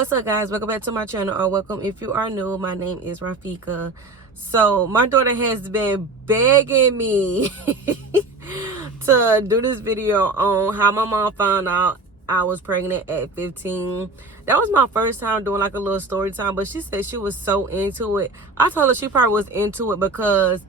What's up, guys? Welcome back to my channel, or welcome if you are new. My name is Rafika. So my daughter has been begging me to do this video on how my mom found out I was pregnant at 15. That was my first time doing like a little story time, but she said she was so into it. I told her she probably was into it because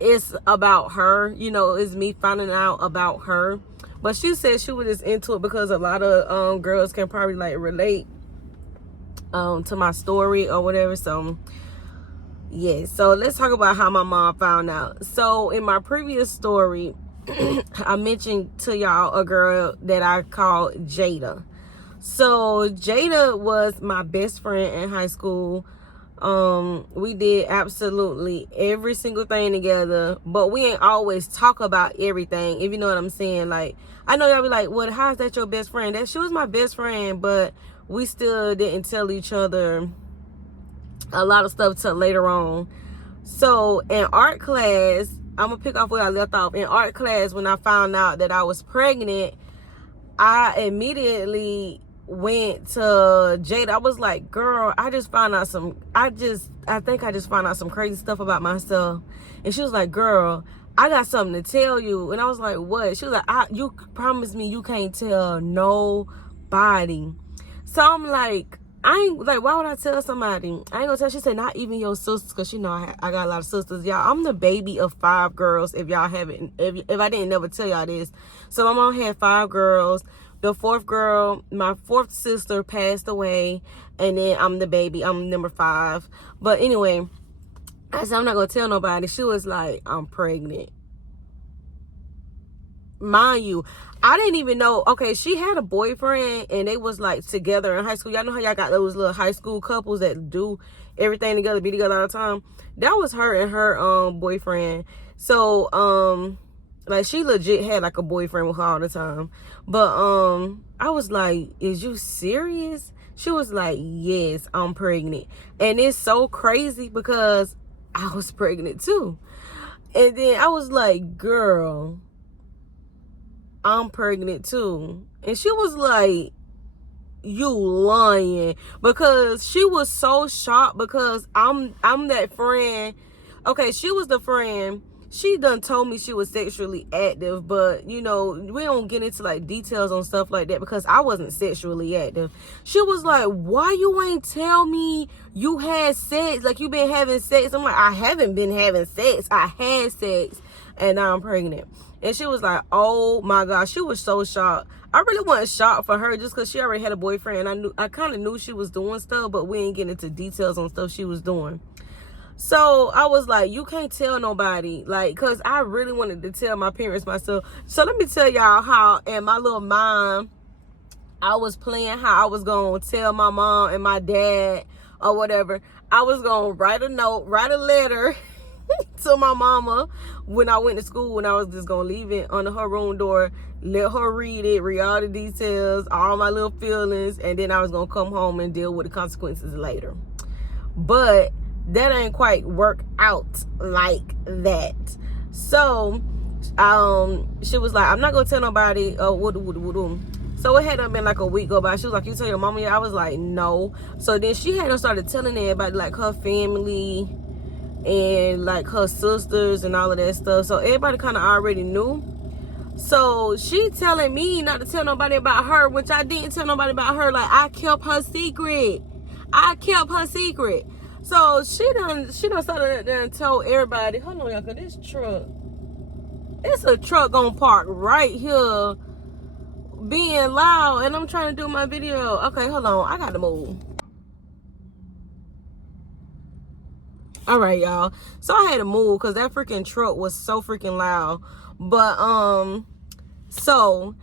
it's about her, you know, it's me finding out about her. But she said she was just into it because a lot of girls can probably like relate to my story or whatever. So yeah, so let's talk about how my mom found out. So in my previous story, I mentioned to y'all a girl that I called Jada. So Jada was my best friend in high school. We did absolutely every single thing together, but we ain't always talk about everything, if you know what I'm saying. Like, I know y'all be like, well, how's that your best friend? That she was my best friend, but we still didn't tell each other a lot of stuff till later on. So in art class, I'm gonna pick off where I left off. In art class, when I found out that I was pregnant, I immediately went to Jada. I was like, girl, I think I just found out some crazy stuff about myself. And she was like, girl, I got something to tell you. And I was like, what? She was like, you promised me you can't tell nobody. So I'm like, why would I tell somebody? I ain't gonna tell. She said, not even your sisters, because you know I got a lot of sisters. Y'all, I'm the baby of 5 girls, if y'all haven't, if I didn't never tell y'all this. So my mom had 5 girls. The 4th girl, my 4th sister passed away, and then I'm the baby. I'm number 5. But anyway, I said, I'm not gonna tell nobody. She was like, I'm pregnant. Mind you, I didn't even know. Okay, she had a boyfriend and they was like together in high school. Y'all know how y'all got those little high school couples that do everything together, be together all the time. That was her and her boyfriend. So like, she legit had like a boyfriend with her all the time. But I was like, is you serious? She was like, yes, I'm pregnant. And it's so crazy because I was pregnant too. And then I was like, girl, I'm pregnant too. And she was like, you lying. Because she was so shocked because I'm that friend. Okay, she was the friend. She done told me she was sexually active, but you know, we don't get into like details on stuff like that because I wasn't sexually active. She was like, why you ain't tell me you had sex? Like, you been having sex. I'm like, I haven't been having sex. I had sex and now I'm pregnant. And she was like, oh my gosh, she was so shocked. I really wasn't shocked for her just because she already had a boyfriend. I kind of knew she was doing stuff, but we ain't getting into details on stuff she was doing. So I was like, you can't tell nobody, like, because I really wanted to tell my parents myself. So let me tell y'all how in my little mind, I was playing how I was going to tell my mom and my dad or whatever. I was going to write a note, write a letter to my mama when I went to school, and I was just going to leave it under her room door, let her read it, read all the details, all my little feelings, and then I was going to come home and deal with the consequences later. But that ain't quite work out like that. So she was like, I'm not gonna tell nobody. So it had been like a week go by. She was like, you tell your mama yet? I was like, no. So then she had started telling everybody, like her family and like her sisters and all of that stuff. So everybody kind of already knew. So she telling me not to tell nobody about her, which I didn't tell nobody about her. Like, I kept her secret. So she done started there and told everybody, hold on, y'all, cause this truck, it's a truck gonna park right here being loud, and I'm trying to do my video. Okay, hold on, I gotta move. All right, y'all. So I had to move because that freaking truck was so freaking loud. But so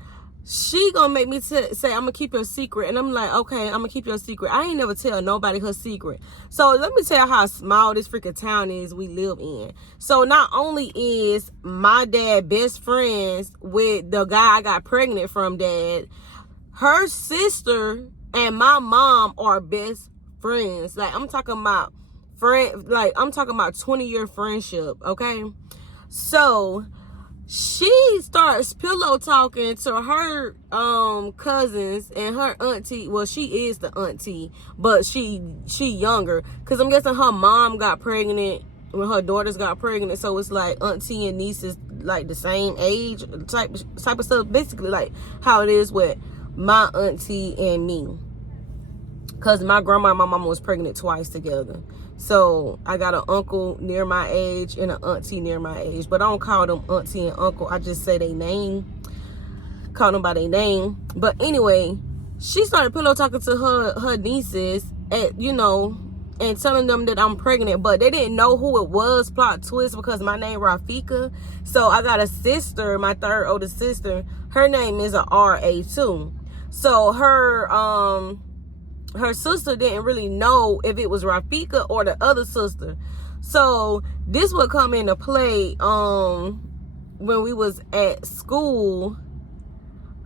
she gonna make me say, I'm gonna keep your secret. And I'm like, okay, I'm gonna keep your secret. I ain't never tell nobody her secret. So let me tell you how small this freaking town is we live in. So not only is my dad best friends with the guy I got pregnant from, dad, her sister and my mom are best friends. Like, I'm talking about I'm talking about 20-year friendship, okay? So she starts pillow talking to her cousins and her auntie. Well, she is the auntie, but she younger, because I'm guessing her mom got pregnant when her daughters got pregnant, so it's like auntie and nieces like the same age type of stuff, basically like how it is with my auntie and me, because my grandma and my mama was pregnant twice together. So I got an uncle near my age and an auntie near my age. But I don't call them auntie and uncle. I just say their name. Call them by their name. But anyway, she started pillow talking to her nieces at, you know, and telling them that I'm pregnant. But they didn't know who it was, plot twist, because my name Rafika. So I got a sister, my third oldest sister. Her name is a R.A. too. So her sister didn't really know if it was Rafika or the other sister. So this would come into play when we was at school.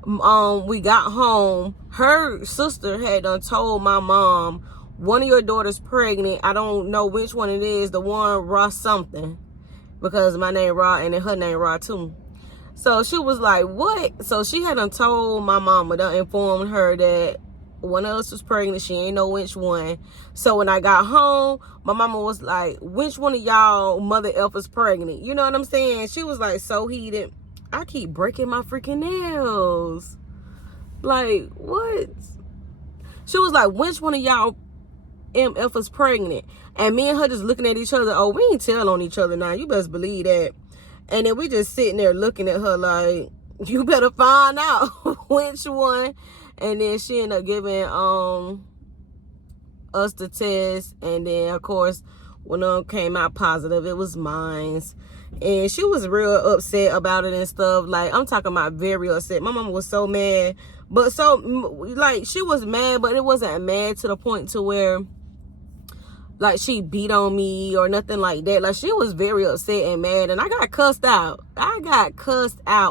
We got home. Her sister had done told my mom, one of your daughters pregnant. I don't know which one it is. The one Ra something, because my name Ra and then her name Ra too. So she was like, what? So she had done told my mama, done informed her that one of us was pregnant. She ain't know which one. So when I got home, my mama was like, which one of y'all mother effers pregnant? You know what I'm saying? She was like so heated. I keep breaking my freaking nails. Like, what? She was like, which one of y'all MFers pregnant? And me and her just looking at each other. Oh, we ain't tell on each other now. You best believe that. And then we just sitting there looking at her like, you better find out which one. And then she ended up giving us the test. And then, of course, one of them came out positive. It was mine. And she was real upset about it and stuff. Like, I'm talking about very upset. My mama was so mad. But so, like, she was mad, but it wasn't mad to the point to where, like, she beat on me or nothing like that. Like, she was very upset and mad. And I got cussed out.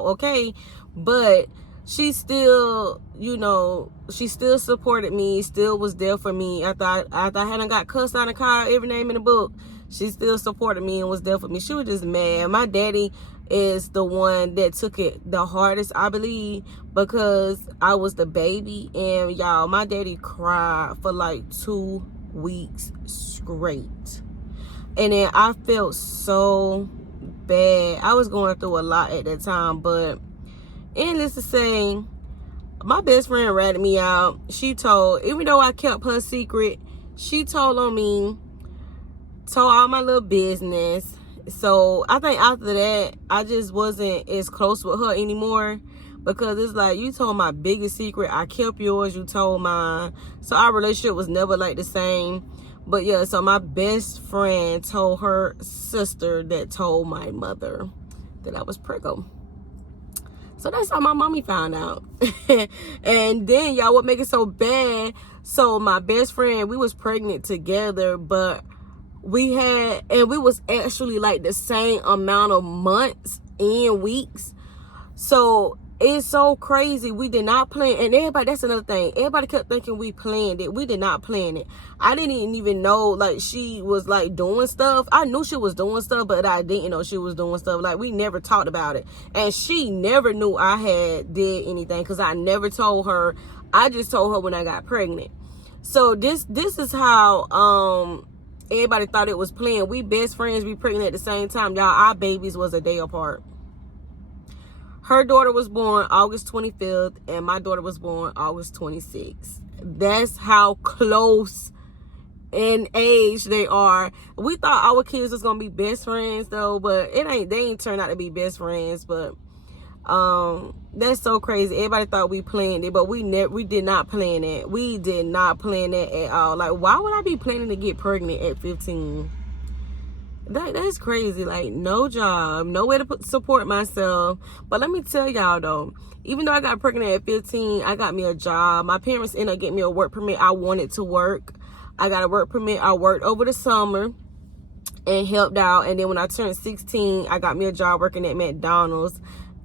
Okay? But she still, you know, she still supported me, still was there for me. After I hadn't got cussed out and called every name in the book, she still supported me and was there for me. She was just mad. My daddy is the one that took it the hardest, I believe, because I was the baby. And y'all, my daddy cried for like 2 weeks straight. And then I felt so bad. I was going through a lot at that time, but needless to say, my best friend ratted me out. She told, even though I kept her secret, she told on me, told all my little business. So I think after that, I just wasn't as close with her anymore, because it's like, you told my biggest secret, I kept yours, you told mine. So our relationship was never like the same. But yeah, so my best friend told her sister that told my mother that I was pregnant. So that's how my mommy found out. And then, y'all, what make it so bad, so my best friend, we was pregnant together, but we was actually like the same amount of months and weeks. So it's so crazy. We did not plan. And everybody, that's another thing. Everybody kept thinking we planned it. We did not plan it. I didn't even know, like, she was, like, doing stuff. I knew she was doing stuff, but I didn't know she was doing stuff. Like, we never talked about it. And she never knew I had did anything, because I never told her. I just told her when I got pregnant. So this is how everybody thought it was planned. We best friends, we pregnant at the same time. Y'all, our babies was a day apart. Her daughter was born August 25th, and my daughter was born August 26th. That's how close in age they are. We thought our kids was gonna be best friends though, but they ain't turned out to be best friends. But that's so crazy. Everybody thought we planned it, but we did not plan it. We did not plan it at all. Like, why would I be planning to get pregnant at 15? That's crazy. Like, no job, no way to support myself. But let me tell y'all though, even though I got pregnant at 15, I got me a job. My parents ended up getting me a work permit. I wanted to work. I got a work permit. I worked over the summer and helped out. And then when I turned 16, I got me a job working at McDonald's.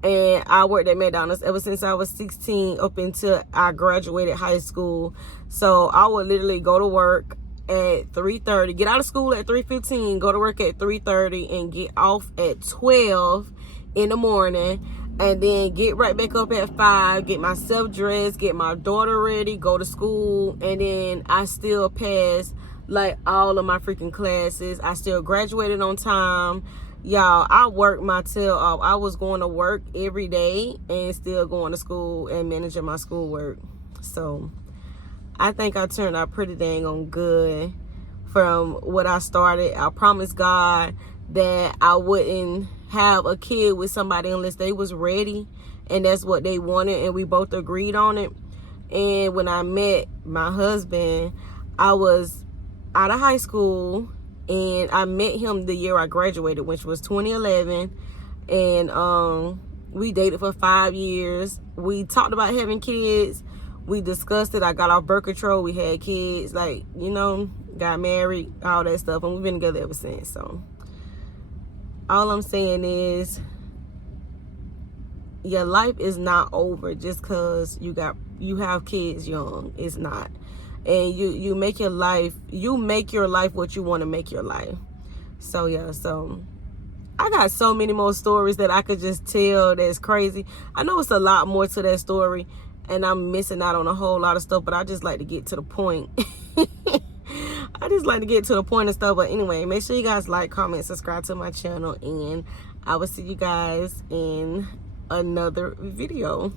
And I worked at McDonald's ever since I was 16 up until I graduated high school. So I would literally go to work at 3:30, get out of school at 3:15, go to work at 3:30, and get off at 12, in the morning, and then get right back up at 5, get myself dressed, get my daughter ready, go to school, and then I still passed like all of my freaking classes. I still graduated on time. Y'all, I worked my tail off. I was going to work every day and still going to school and managing my schoolwork. So I think I turned out pretty dang on good from what I started. I promised God that I wouldn't have a kid with somebody unless they was ready, and that's what they wanted, and we both agreed on it. And when I met my husband, I was out of high school, and I met him the year I graduated, which was 2011. And we dated for 5 years. We talked about having kids. We discussed it. I got off birth control. We had kids, like, you know, got married, all that stuff, and we've been together ever since. So all I'm saying is, your life is not over just because you have kids young. It's not. And you make your life what you want to make your life. So yeah, so I got so many more stories that I could just tell that's crazy. I know it's a lot more to that story, and I'm missing out on a whole lot of stuff, but I just like to get to the point. I just like to get to the point and stuff. But anyway, make sure you guys like, comment, subscribe to my channel, and I will see you guys in another video.